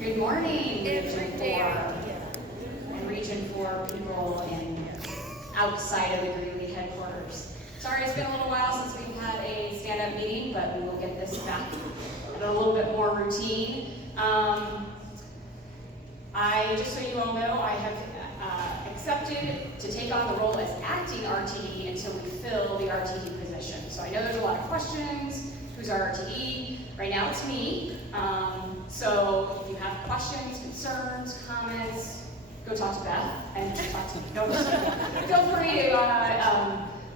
Good morning, Every Region day. 4 and Region 4 people in outside of the Greeley headquarters. Sorry it's been a little while since we've had a stand-up meeting, but we will get this back at a little bit more routine. Just so you all know, I have accepted to take on the role as acting RTD until we fill the RTD position. So I know there's a lot of questions. Who's our RTD? Right now it's me. So if you have questions, concerns, comments, go talk to Beth and talk to me. Feel free to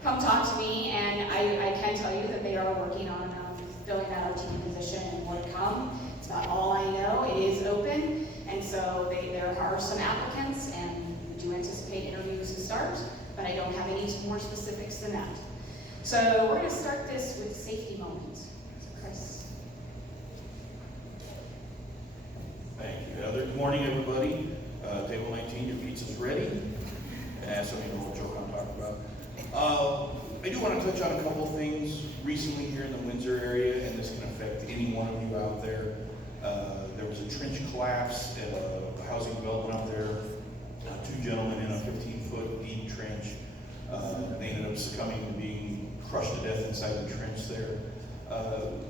come talk to me, and I can tell you that they are working on filling that RTD position and more to come. It's not all I know. It is open, and so there are some applicants, and we do anticipate interviews to start, but I don't have any more specifics than that. So we're going to start this with safety moments. Chris. Thank you, Heather. Good morning, everybody. Table 19, your pizza's ready. So you know what joke I'm talking about. I do want to touch on a couple things recently here in the Windsor area, and this can affect any one of you out there. There was a trench collapse at a housing development out there. Two gentlemen in a 15-foot deep trench. They ended up succumbing to being crushed to death inside the trench there.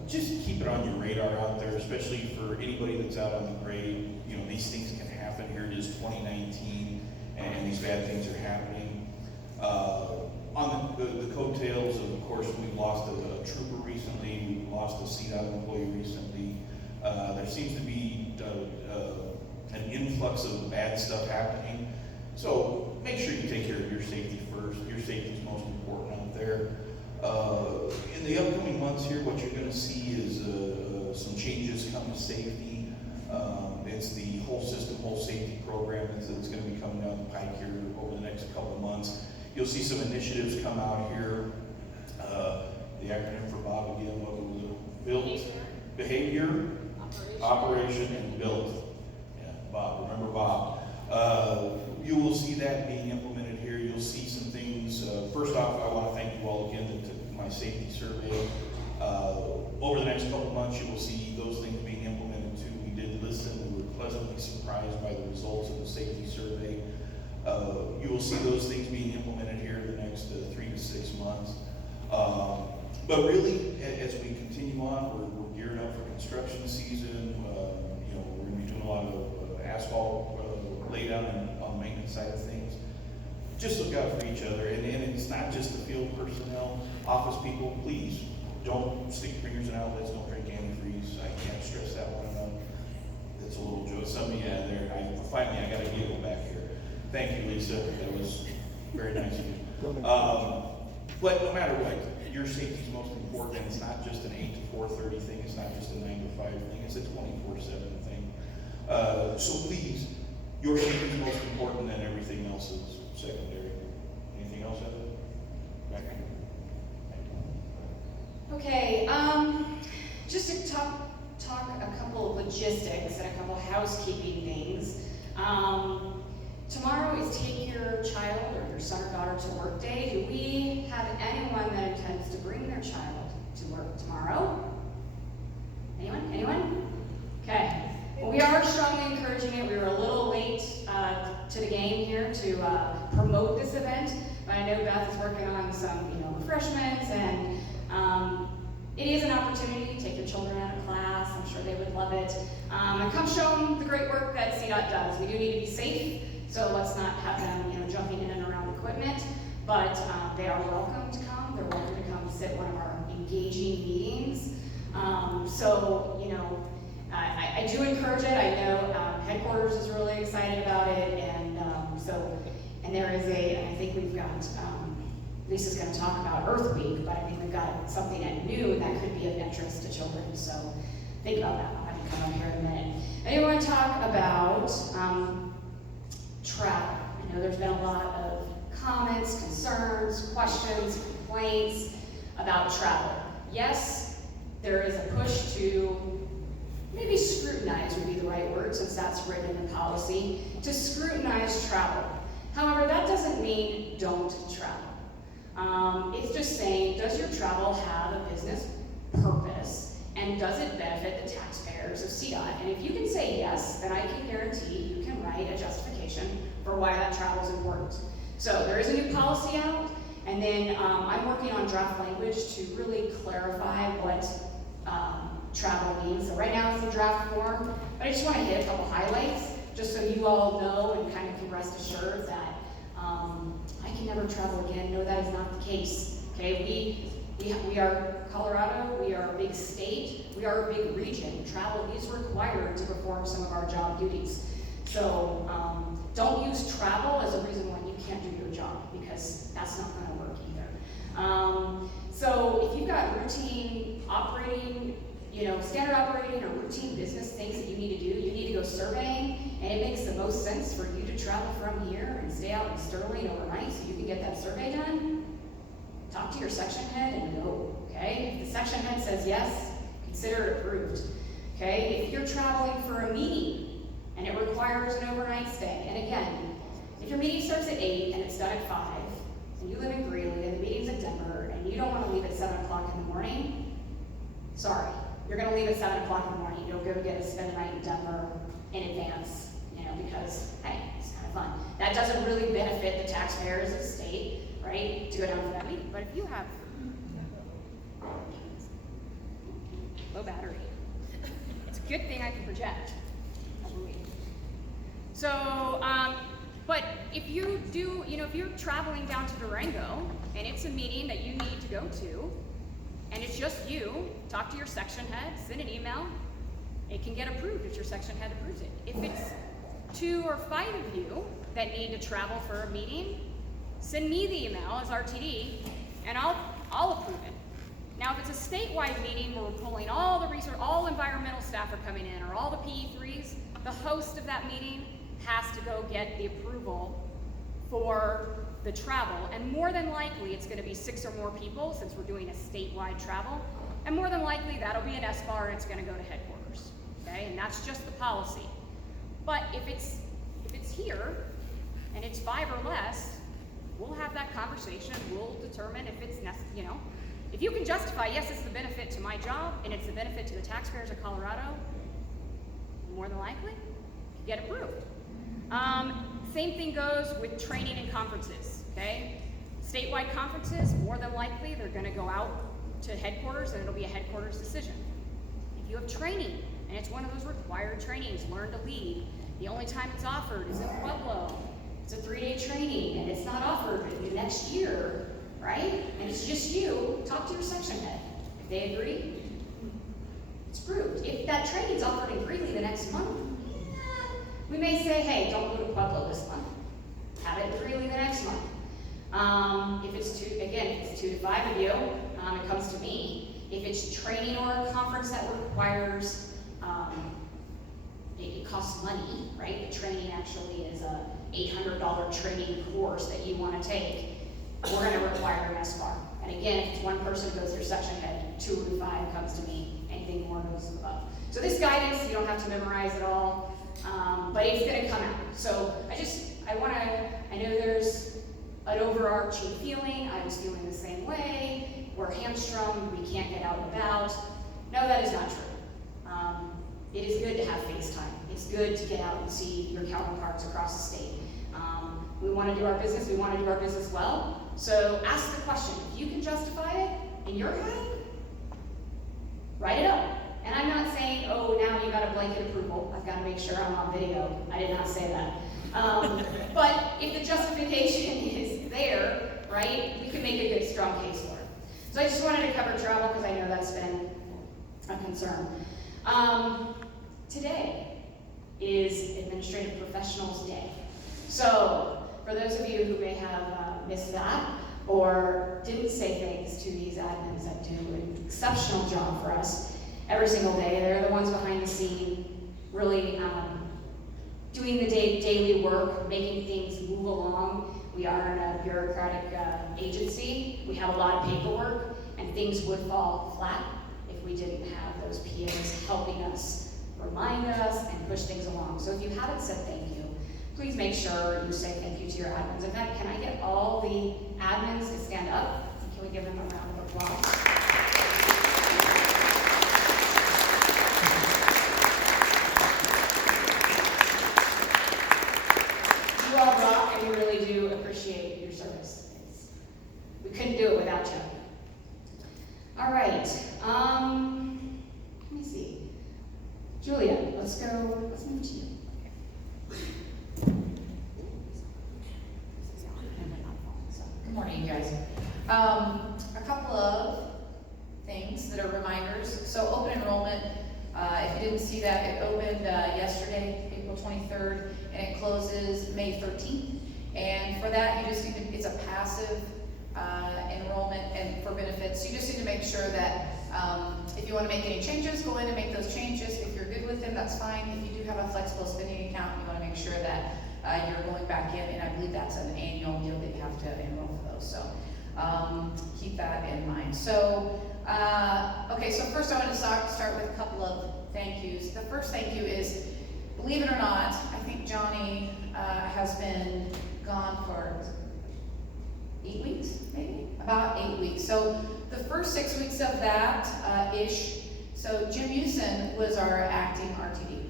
Just keep it on your radar out there, especially for anybody that's out on the grade. You know, these things can happen here. It is 2019, and these bad things are happening. On the coattails of course, we've lost a trooper recently. We've lost a CDOT employee recently. There seems to be an influx of bad stuff happening. So make sure you take care of your safety first. Your safety is most important out there. In the upcoming months here, what you're going to see is some changes come to safety. It's the whole system, whole safety program that's going to be coming down the pike here over the next couple of months. You'll see some initiatives come out here. The acronym for Bob again, what was it? Built, behavior, operation, and built. Yeah, Bob, remember Bob. You will see that being implemented here. You'll see some things. First off, I want to thank you all again that took my safety survey. Over the next couple of months, you will see those things being implemented too. We did listen. We were pleasantly surprised by the results of the safety survey. You will see those things being implemented here in the next 3 to 6 months. But really, as we continue on, we're gearing up for construction season. You know, we're going to be doing a lot of asphalt laydown and on the maintenance side of things. Just look out for each other, and it's not just the field personnel, office people. Please don't stick your fingers in outlets. Don't drink antifreeze. I can't stress that one enough. That's a little joke. Some of you out there, finally I got a giggle back here. Thank you, Lisa. That was very nice of you. But no matter what, your safety is most important. And it's not just an 8 to 4:30 thing. It's not just a 9 to 5 thing. It's a 24/7 thing. So please, your safety is most important, and everything else is secondary. Anything else, Heather? Back to you. Okay, just to talk a couple of logistics and a couple of housekeeping things. Tomorrow is Take Your Child or your son or daughter to Work Day. Do we have anyone that intends to bring their child to work tomorrow? Anyone? Okay. Well, we are strongly encouraging it. We were a little late to the game here to promote this event, but I know Beth is working on some, refreshments, and it is an opportunity to take your children out of class. I'm sure they would love it. And come show them the great work that CDOT does. We do need to be safe, so let's not have them, jumping in and around equipment. But they are welcome to come. They're welcome to come sit one of our engaging meetings. I do encourage it. I know headquarters is really excited about it, and there is I think we've got. Lisa's going to talk about Earth Week, but I think we've got something at noon that could be of interest to children. So think about that. I'll have you come up here in a minute. I do want to talk about travel. I know there's been a lot of comments, concerns, questions, complaints about travel. Yes, there is a push to maybe scrutinize would be the right word, since that's written in the policy, to scrutinize travel. However, that doesn't mean don't travel. It's just saying, does your travel have a business purpose? And and does it benefit the taxpayers of CDOT? And if you can say yes, then I can guarantee you can write a justification for why that travel is important. So there is a new policy out, and then I'm working on draft language to really clarify what travel means. So right now it's in draft form, but I just want to hit a couple highlights, just so you all know and kind of can rest assured that I can never travel again. No, that is not the case. Okay, we are Colorado, we are a big state, we are a big region. Travel is required to perform some of our job duties. So don't use travel as a reason why you can't do your job, because that's not going to work either. So if you've got routine operating, standard operating or routine business things that you need to do, you need to go surveying, and it makes the most sense for you to travel from here and stay out in Sterling overnight so you can get that survey done. Talk to your section head and go, okay? If the section head says yes, consider it approved, okay? If you're traveling for a meeting and it requires an overnight stay, and again, if your meeting starts at 8 and it's done at 5, and you live in Greeley and the meeting's at Denver, and you don't want to leave at 7 o'clock in the morning, sorry. You're going to leave at 7 o'clock in the morning. You'll go spend the night in Denver in advance, because, hey, it's kind of fun. That doesn't really benefit the taxpayers of the state, right, to go down for that meeting. But if you have low battery, it's a good thing I can project. So, but if you do, if you're traveling down to Durango and it's a meeting that you need to go to, and it's just you, talk to your section head, send an email, it can get approved if your section head approves it. If it's 2 or 5 of you that need to travel for a meeting, send me the email as RTD, and I'll approve it. Now, if it's a statewide meeting where we're pulling all the research, all environmental staff are coming in, or all the PE3s, the host of that meeting has to go get the approval for the travel, and more than likely it's going to be 6 or more people since we're doing a statewide travel, and more than likely that'll be an S-bar and it's going to go to headquarters, okay? And that's just the policy. But if it's here and it's 5 or less, we'll have that conversation. We'll determine if it's necessary. If you can justify, yes, it's the benefit to my job and it's the benefit to the taxpayers of Colorado, more than likely you get approved. Same thing goes with training and conferences, okay? Statewide conferences, more than likely, they're gonna go out to headquarters and it'll be a headquarters decision. If you have training, and it's one of those required trainings, learn to lead, the only time it's offered is in Pueblo. It's a 3-day training, and it's not offered the next year, right? And it's just you, talk to your section head. If they agree, it's approved. If that training's offered in Greeley the next month, we may say, hey, don't go to Pueblo this month. Have it in Greeley the next month. If it's 2 to 5 of you, it comes to me. If it's training or a conference that requires, it costs money, right? The training actually is a $800 training course that you want to take. We're going to require an S-bar. And again, if it's one person who goes to your section head, 2 to 5 comes to me. Anything more goes above. So this guidance, you don't have to memorize it all. But it's going to come out. So I know there's an overarching feeling. I was feeling the same way. We're hamstrung. We can't get out and about. No, that is not true. It is good to have FaceTime. It's good to get out and see your counterparts across the state. We want to do our business. We want to do our business well. So ask the question. If you can justify it in your head, write it up. And I'm not saying, oh, now you got a blanket approval. I've got to make sure I'm on video. I did not say that. But if the justification is there, right, we can make a good, strong case for it. So I just wanted to cover travel because I know that's been a concern. Today is Administrative Professionals Day. So for those of you who may have missed that or didn't say thanks to these admins that do an exceptional job for us, every single day. They're the ones behind the scene, really doing the daily work, making things move along. We are a bureaucratic agency. We have a lot of paperwork, and things would fall flat if we didn't have those PAs helping us, remind us, and push things along. So if you haven't said thank you, please make sure you say thank you to your admins. In fact, can I get all the admins to stand up? Can we give them a round of applause? let's go, let's move to you. Good morning, you guys. A couple of things that are reminders. So open enrollment, if you didn't see that, it opened yesterday, April 23rd, and it closes May 13th. And for that, you just need to, it's a passive enrollment and for benefits. You just need to make sure that if you want to make any changes, go in and make those changes. If you're good with them, that's fine. If you do have a flexible spending account, you want to make sure that you're going back in, and I believe that's an annual deal that you have to enroll for those. So keep that in mind. So, okay, so first I want to start with a couple of thank yous. The first thank you is, believe it or not, I think Johnny has been gone for 8 weeks, maybe? About 8 weeks. So the first 6 weeks of that, so Jim Usen was our acting RTD.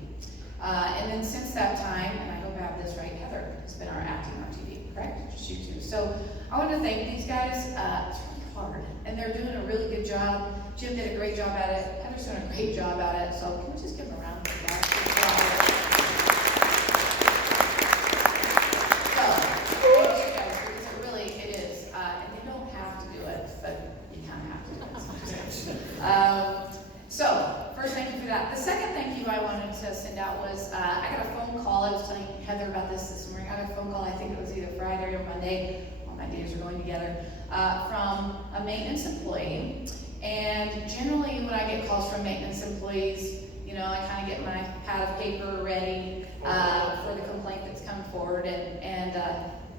And then since that time, and I hope I have this right, Heather has been our acting RTD, correct? Just you two. So I want to thank these guys. It's really hard, and they're doing a really good job. Jim did a great job at it. Heather's doing a great job at it. So can we just give them a round of applause? So, thank you guys, because it is. And they don't have to do it, but you kind of have to do it. So, first thank you for that. The second thank you I wanted to send out was, I got a phone call. I was telling Heather about this morning. I got a phone call, I think it was either Friday or Monday. All my days are going together. From a maintenance employee. And generally when I get calls from maintenance employees, you know, I kind of get my pad of paper ready for the complaint that's coming forward. And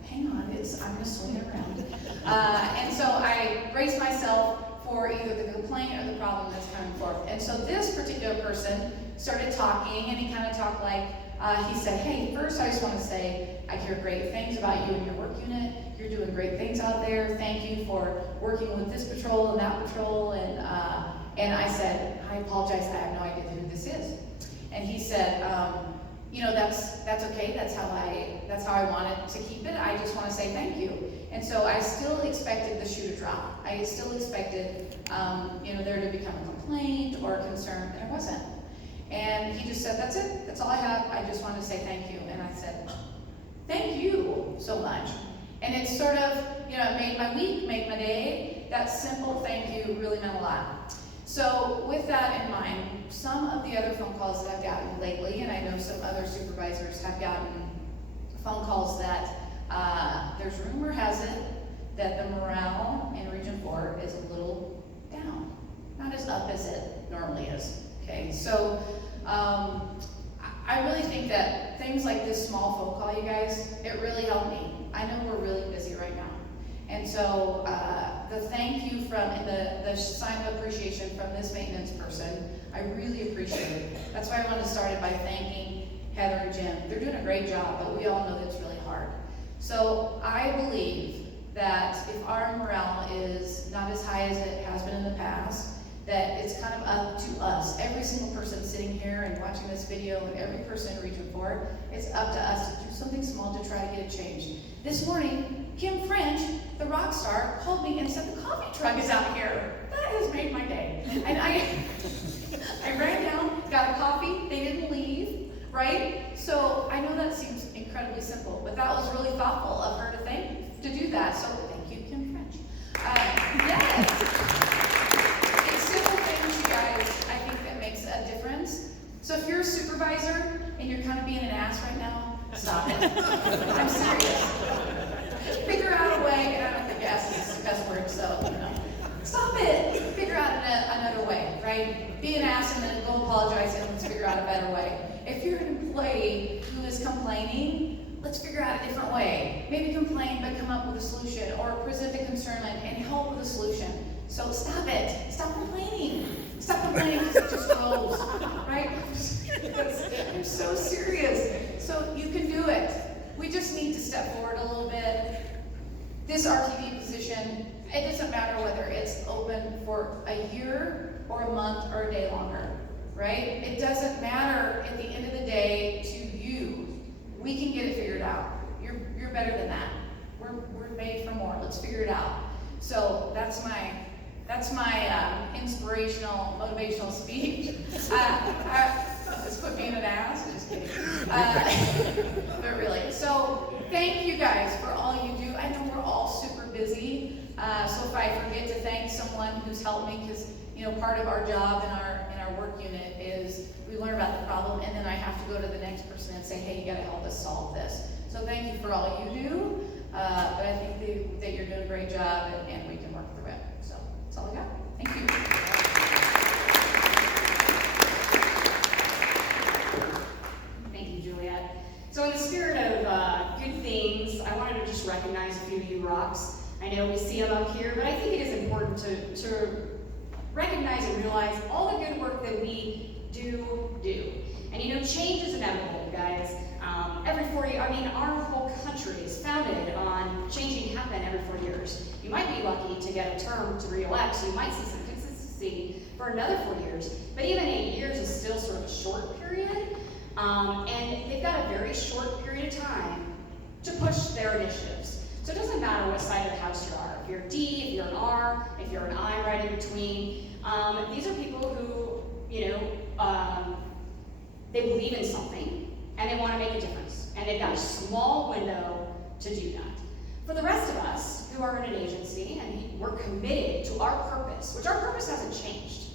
hang on, I'm going to swing it around. And so I brace myself for either the complaint or the problem that's coming forth. And so this particular person started talking, and he kind of talked like, he said, hey, first I just want to say, I hear great things about you and your work unit. You're doing great things out there. Thank you for working with this patrol and that patrol. And I said, I apologize, I have no idea who this is. And he said, you know, that's okay. That's how I wanted to keep it. I just want to say thank you. And so I still expected the shoe to drop. I still expected, you know, there to become a complaint or a concern, and it wasn't. And he just said, that's it. That's all I have. I just wanted to say thank you. And I said, thank you so much. And it's sort of, you know, it made my week, made my day. That simple thank you really meant a lot. So with that in mind, some of the other phone calls that I've gotten lately, and I know some other supervisors have gotten phone calls that there's rumor has it that the morale in Region 4 is a little down. Not as up as it normally is. Okay, so I really think that things like this small phone call, you guys, it really helped me. I know we're really busy right now. And so the thank you from, and the sign of appreciation from this maintenance person, I really appreciate it. That's why I want to start it by thanking Heather and Jim. They're doing a great job, but we all know that it's really hard. So I believe that if our morale is not as high as it has been in the past, that it's kind of up to us. Every single person sitting here and watching this video, and every person in Region 4, it's up to us to do something small to try to get it changed. This morning, Kim French, the rock star, called me and said the coffee truck is out here. That has made my day. And I ran down, got a coffee, they didn't leave, right? So I know that seems incredibly simple, but that was really thoughtful of her to do that. So thank you, Kim French. Yes. It's simple things, you guys, I think that makes a difference. So if you're a supervisor and you're kind of being an ass right now, stop it. I'm serious. Figure out a way, and I don't think ass is the best word, so, you know. Stop it. Figure out another way, right? Be an ass and then go apologize and let's figure out a better way. If you're an employee who is complaining, let's figure out a different way. Maybe complain, but come up with a solution, or present a concern and help with a solution. So stop it. Stop complaining. Stop complaining because it just rolls, right? I'm so serious. So you can do it. We just need to step forward a little bit. This RTD position, it doesn't matter whether it's open for a year or a month or a day longer, right? It doesn't matter at the end of the day to you. We can get it figured out. You're better than that. We're made for more. Let's figure it out. So that's my inspirational, motivational speech. This put me in an But really, so thank you guys for all you do. I know we're all super busy, so if I forget to thank someone who's helped me, because part of our job in our work unit is we learn about the problem, and then I have to go to the next person and say, hey, you got to help us solve this. So thank you for all you do. But I think that you're doing a great job, and we can work through it. So that's all I got. Thank you. Thank you, Juliet. So in the spirit of good things, I wanted to just recognize a few of you rocks. I know we see them up here, but I think it is important to recognize and realize all the good work that we do. And change is inevitable, guys. Every 4 years, our whole country is founded on changing happen every 4 years. You might be lucky to get a term to re-elect, so you might see some consistency for another 4 years. But even 8 years is still sort of a short period. And they've got a very short period of time to push their initiatives. So it doesn't matter what side of the house you are. If you're a D, if you're an R, if you're an I right in between. These are people who, they believe in something and they want to make a difference. And they've got a small window to do that. For the rest of us who are in an agency and we're committed to our purpose, which our purpose hasn't changed,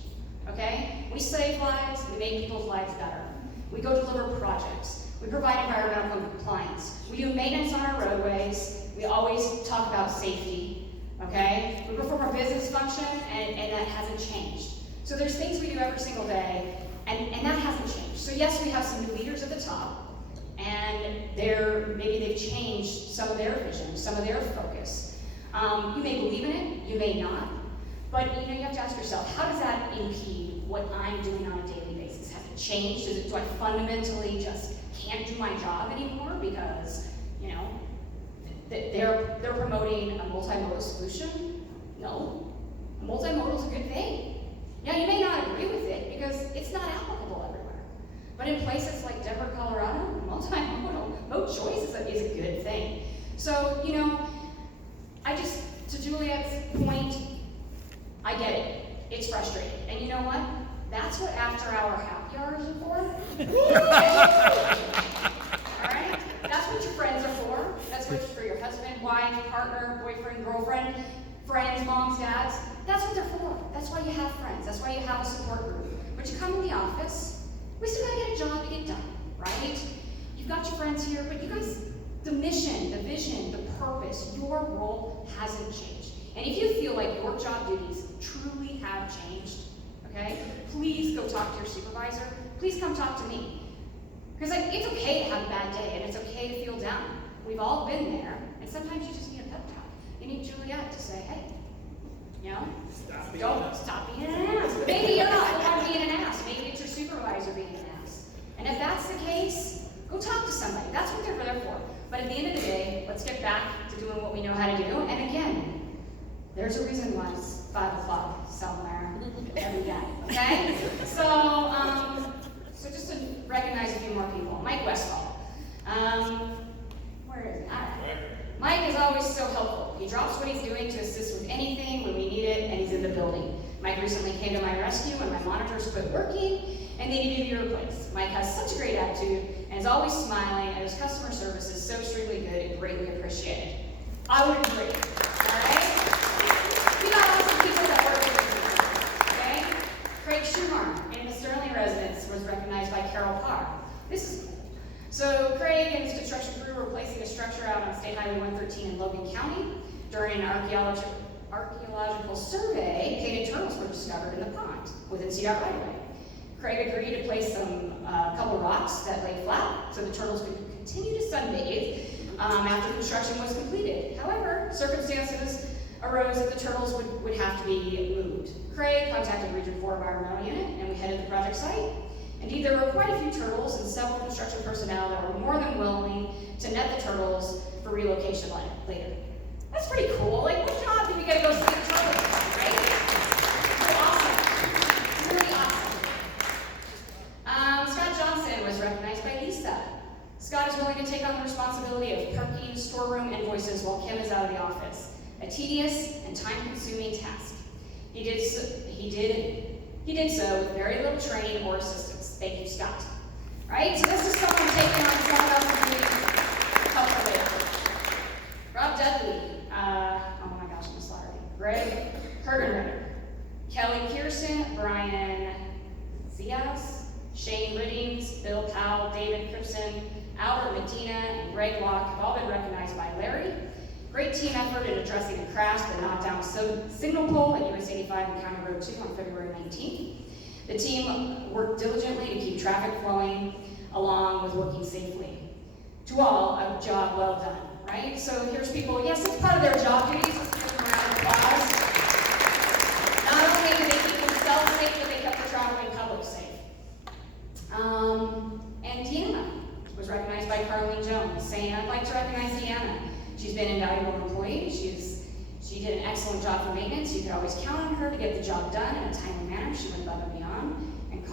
okay? We save lives, we make people's lives better. We go deliver projects. We provide environmental compliance. We do maintenance on our roadways. We always talk about safety, okay? We perform our business function, and that hasn't changed. So there's things we do every single day, and that hasn't changed. So yes, we have some new leaders at the top, and maybe they've changed some of their vision, some of their focus. You may believe in it, you may not, but you have to ask yourself, how does that impede what I'm doing on a daily basis? Has it changed? Do I fundamentally just can't do my job anymore because, they're promoting a multimodal solution? No. A multimodal is a good thing. Yeah, you may not agree with it because it's not applicable everywhere. But in places like Denver, Colorado, multimodal mode choice is a good thing. So, to Juliet's point, I get it. It's frustrating. And you know what? That's what after-hour happy hours are for. All right? That's what your friends are for. That's what for your husband, wife, partner, boyfriend, girlfriend, friends, moms, dads. That's what they're for. That's why you have friends. That's why you have a support group. But you come in the office, we still gotta get a job to get done, right? You've got your friends here, but you guys, the mission, the vision, the purpose, your role hasn't changed. And if you feel like your job duties truly have changed, okay, please go talk to your supervisor. Please come talk to me. Because it's okay to have a bad day, and it's okay to feel down. We've all been there, and sometimes you just need a pep talk. You need Juliet to say, hey, don't stop being an ass. Maybe you're not the one being an ass. Maybe it's your supervisor being an ass. And if that's the case, go talk to somebody. That's what they're there for. But at the end of the day, let's get back to doing what we know how to do. And again, there's a reason why it's 5 o'clock somewhere every day, okay? So just to recognize a few more people. Mike Westfall. Where is he? All right. Mike is always so helpful. He drops what he's doing to assist with anything when we need it, and he's in the building. Mike recently came to my rescue when my monitors quit working, and they needed to be replaced. Mike has such a great attitude, and is always smiling, and his customer service is so extremely good and greatly appreciated. I would agree, all right? We got awesome people that work with me, okay? Craig Schumacher in the Sterling residence was recognized by Carol Parr. This is cool. So Craig and his construction crew were replacing a structure out on State Highway 113 in Logan County. During an archaeological survey, painted turtles were discovered in the pond within CDOT right away. Craig agreed to place a couple rocks that lay flat so the turtles could continue to sunbathe after construction was completed. However, circumstances arose that the turtles would have to be moved. Craig contacted Region 4 Environmental Unit, and we headed to the project site. Indeed, there were quite a few turtles and several construction personnel that were more than willing to net the turtles for relocation later. That's pretty cool. Like, what job did we get to go see the turtles, right? They're awesome. Really awesome. Scott Johnson was recognized by Lisa. Scott is willing to take on the responsibility of perking storeroom invoices while Kim is out of the office. A tedious and time-consuming task. He did so with very little training or assistance. Thank you, Scott. Right? So this is someone taking on Shane Riddings, Bill Powell, David Cripson, Albert Medina, and Greg Locke have all been recognized by Larry. Great team effort in addressing a crash that knocked down signal pole at US 85 and County Road 2 on February 19th. The team worked diligently to keep traffic flowing along with working safely. To all, a job well done, right? So here's people, yes, it's part of their job duties. Let's give them a round of applause. Not only did they keep themselves safe, but they kept the traveling public safe. And Deanna was recognized by Carlene Jones, saying, I'd like to recognize Deanna. She's been an invaluable employee. She did an excellent job for maintenance. You could always count on her to get the job done in a timely manner. She went above and beyond and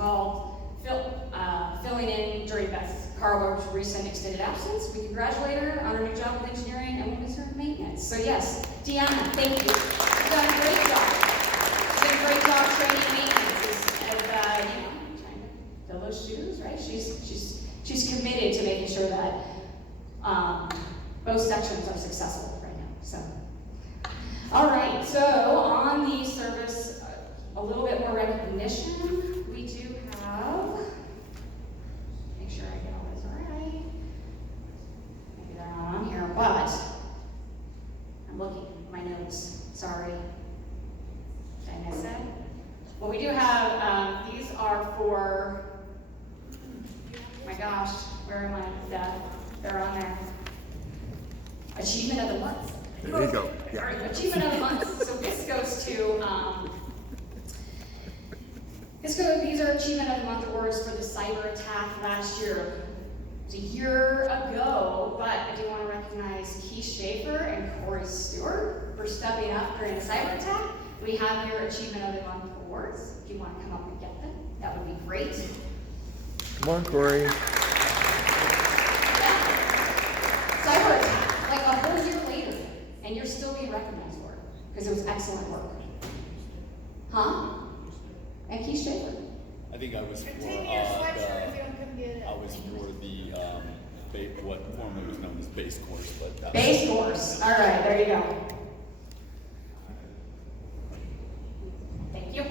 filling in during Beth Carver's recent extended absence. We congratulate her on her new job with engineering and we miss her in maintenance. So yes, Deanna, thank you. You've done a great job. You've done a great job training maintenance and trying to fill those shoes, right? She's committed to making sure that both sections are successful right now. So, all right. So on the service, a little bit more recognition. We do have. Make sure I get all this right. Maybe they're not on here, but I'm looking at my notes. Sorry. Did I miss it? Well, we do have. These are for. My gosh, where am I? They're on there. Achievement of the month. There you go. Yeah. All right, achievement of the month. So this goes to, these are achievement of the month awards for the cyber attack last year. It's a year ago, but I do want to recognize Keith Schaefer and Corey Stewart for stepping up during the cyber attack. We have your achievement of the month awards. If you want to come up and get them, that would be great. Come on, Corey. Yeah. Cyber attack, like a whole year later, and you're still being recognized for it because it was excellent work. Huh? And Keith Schaefer. I think I was for what formerly was known as base course, but that Base course. All right, there you go. Thank you.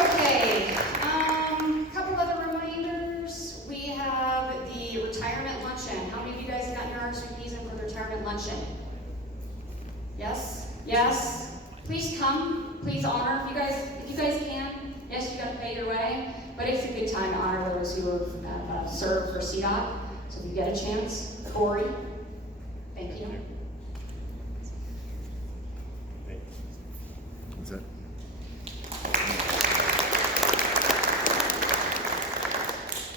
Okay, couple other reminders. We have the retirement luncheon. How many of you guys got your RSVPs in for the retirement luncheon? Yes? Yes? Please come. Please honor. If you guys can, yes, you got to pay your way, but it's a good time to honor those who have served for CDOT. So if you get a chance, Corey, thank you. What's that?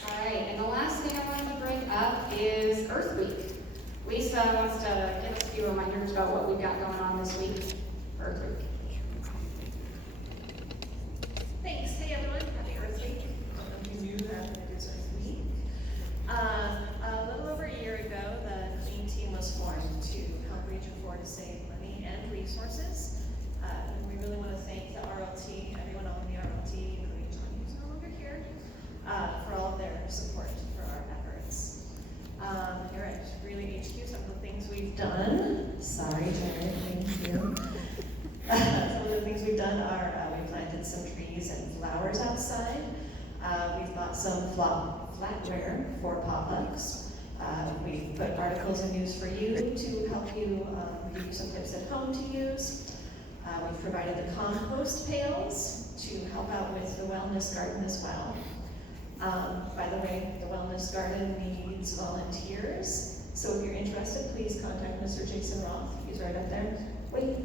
All right, and the last thing I wanted to bring up is Earth Week. Lisa wants to give us a few reminders about what we've got going on this week for Earth Week. Thanks. Hey everyone, happy Earth Week. I don't know if you knew that it is Earth Week. A little over a year ago, the Clean Team was formed to help Region 4 to save money and resources. And we really want to thank the RLT, everyone on the RLT, including John, who's no longer here, for all of their support for our efforts. Here at Greeley HQ, some of the things we've done. Sorry, Jared, thank you. Some of the things we've done are we planted some trees and flowers outside. We've bought some flatware for potlucks. We've put articles in news for you to help you give you some tips at home to use. We've provided the compost pails to help out with the wellness garden as well. By the way, the wellness garden needs volunteers. So if you're interested, please contact Mr. Jason Roth. He's right up there. Wait.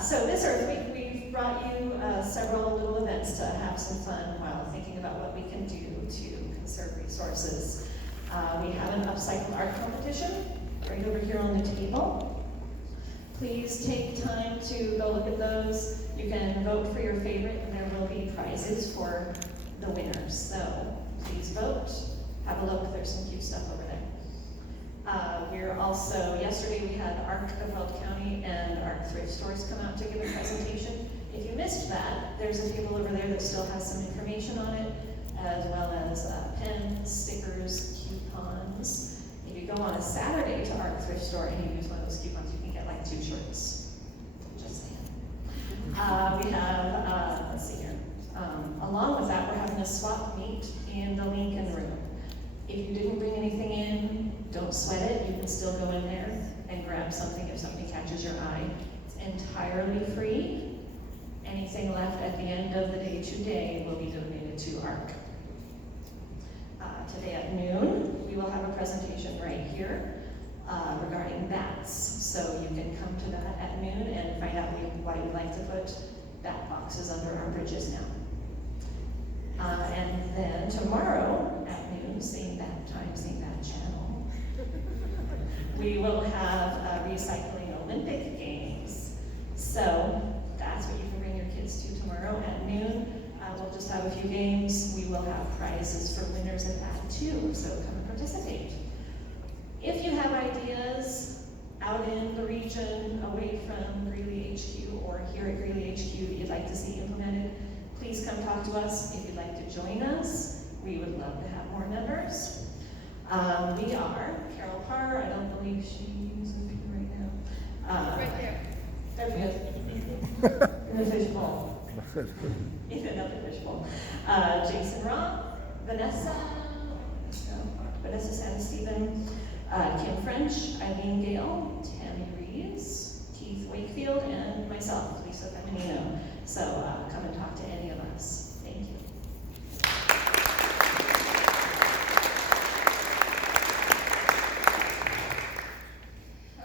So this Earth Week, we've brought you several little events to have some fun while thinking about what we can do to conserve resources. We have an upcycle art competition right over here on the table. Please take time to go look at those. You can vote for your favorite and there will be prizes for the winners. So please vote. Have a look, there's some cute stuff over there. We're also, yesterday we had ARC of Weld County and ARC Thrift Stores come out to give a presentation. If you missed that, there's a table over there that still has some information on it, as well as pens, stickers, coupons. If you go on a Saturday to ARC Thrift Store and you use one of those coupons, you can get like 2 shirts. Just saying. We have, let's see here, along with that, we're having a swap meet in the Lincoln Room. If you didn't bring anything in, don't sweat it, you can still go in there and grab something if something catches your eye. It's entirely free. Anything left at the end of the day today will be donated to ARC. Today at noon, we will have a presentation right here regarding bats. So you can come to that at noon and find out why we like to put bat boxes under our bridges now. And then tomorrow at noon, same bat time, same bat channel, we will have recycling Olympic Games. So that's what you can bring your kids to tomorrow at noon. We'll just have a few games. We will have prizes for winners of that too, so come and participate. If you have ideas out in the region, away from Greeley HQ or here at Greeley HQ that you'd like to see implemented, please come talk to us. If you'd like to join us, we would love to have more members. We are, Carol Parr, I don't believe she's with you right now. Right there. There she is. In the fishbowl. In another fishbowl. Jason Roth, Vanessa San Stephen, Kim French, Eileen Gale, Tammy Reeves, Keith Wakefield, and myself, Lisa Feminino. So come and talk to any of us. Thank you.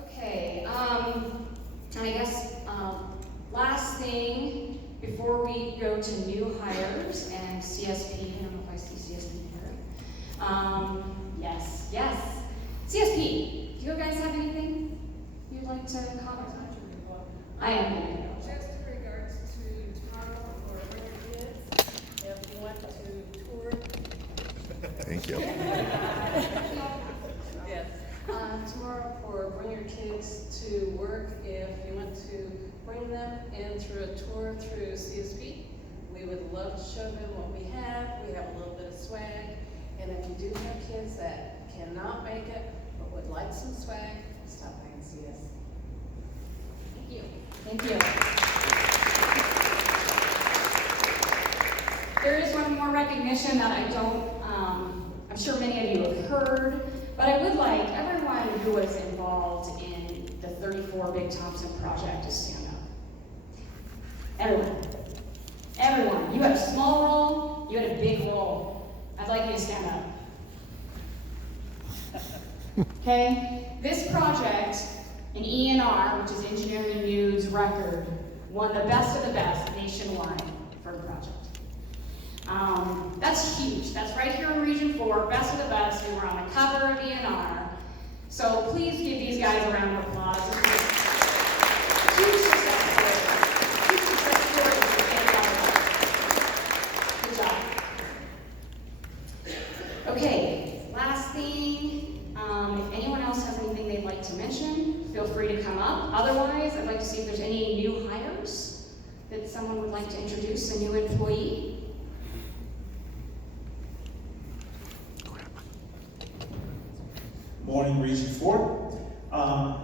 Okay, I guess, last thing, before we go to new hires and CSP, I don't know if I see CSP here. Yes. CSP, do you guys have anything you'd like to comment on? I am. Just in regards to tomorrow for Bring Your Kids, if you want to tour. Thank you. Yes. Tomorrow for Bring Your Kids to Work, if you want to bring them in through a tour through CSP, we would love to show them what we have. We have a little bit of swag. And if you do have kids that cannot make it but would like some swag, stop by and see us. Thank you. Thank you. There is one more recognition that I don't, I'm sure many of you have heard, but I would like everyone who was involved in the 34 Big Thompson project to stand up. Everyone. You had a small role, you had a big role. I'd like you to stand up. Okay? This project, an ENR, which is Engineering News Record, won the best of the best nationwide for the project. That's huge. That's right here in Region 4, best of the best. We were on the cover of ENR. So please give these guys a round of applause. Huge success story. Huge success story for anybody. Good job. Okay, last thing, if anyone else has anything they'd like to mention, feel free to come up. Otherwise, I'd like to see if there's any new hires that someone would like to introduce, a new employee. Morning, Region 4.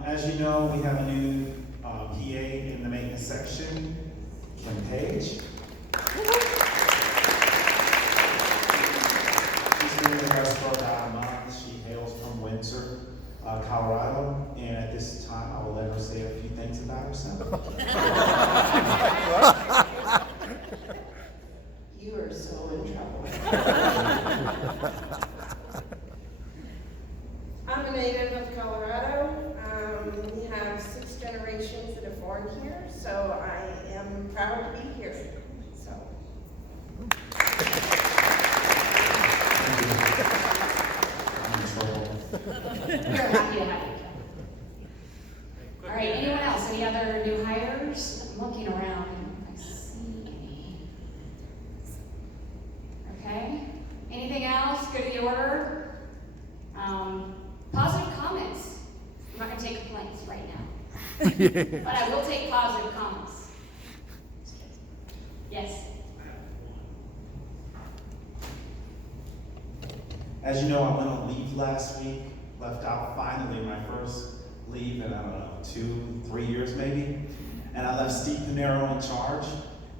As you know, we have a new PA in the maintenance section, Kim Page. She's been with us for about a month. She hails from Windsor, Colorado, and at this time, I will let her say a few things about herself. You are so in trouble. I'm a native of Colorado. We have 6 generations that are born here, so I am proud to be here. So. We're happy to have you. All right, anyone else? Any other new hires? I'm looking around and I see any. Okay. Anything else? Good to the order? Positive comments. I'm not going to take complaints right now. But I will take positive comments. Yes. As you know, I went on leave last week, left out finally my first leave in, I don't know, 2-3 years maybe. and I left Steve Pinero in charge.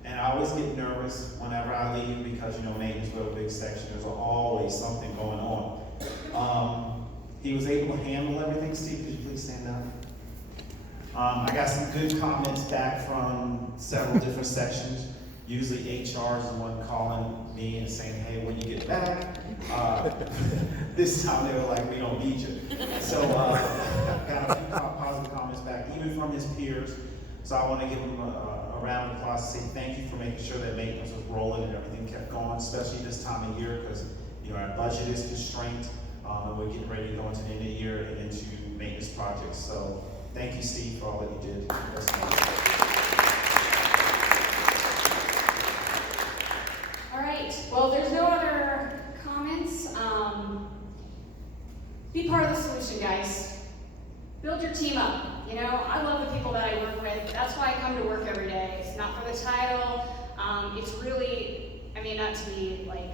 And I always get nervous whenever I leave because, you know, maintenance with a big section, there's always something going on. He was able to handle everything. Steve, could you please stand up? I got some good comments back from several different sections. Usually HR is the one calling me and saying, hey, when you get back? This time they were like, we don't need you. So got a few positive comments back, even from his peers. So I want to give him a round of applause to say thank you for making sure that maintenance was rolling and everything kept going, especially this time of year, because you know our budget is constrained, and we're getting ready to go into the end of the year and into maintenance projects. So thank you, Steve, for all that you did. All right, well, there's no other comments. Be part of the solution, guys. Build your team up. You know, I love the people that I work with. That's why I come to work every day. It's not for the title. It's really, I mean, not to be like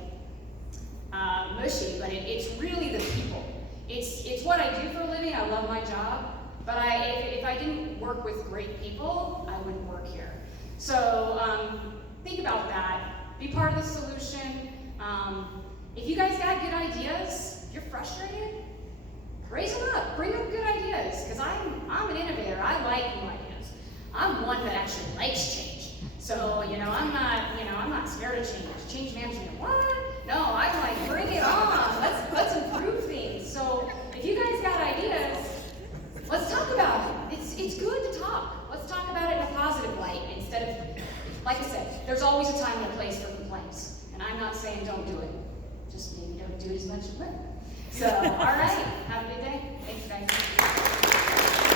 mushy, but it's really the people. It's what I do for a living. I love my job. But if I didn't work with great people, I wouldn't work here. So think about that. Be part of the solution. If you guys got good ideas, you're frustrated, raise them up. Bring up good ideas, because I'm an innovator. I like new ideas. I'm one that actually likes change. So you know, I'm not scared of change. Change management, what? No, I'm like, bring it on. Let's improve things. So if you guys got ideas, let's talk about it. It's good to talk. Let's talk about it in a positive light instead of, like I said, there's always a time and a place for complaints. And I'm not saying don't do it. Just maybe don't do it as much as well. So, all right. Have a good day. Thanks, guys.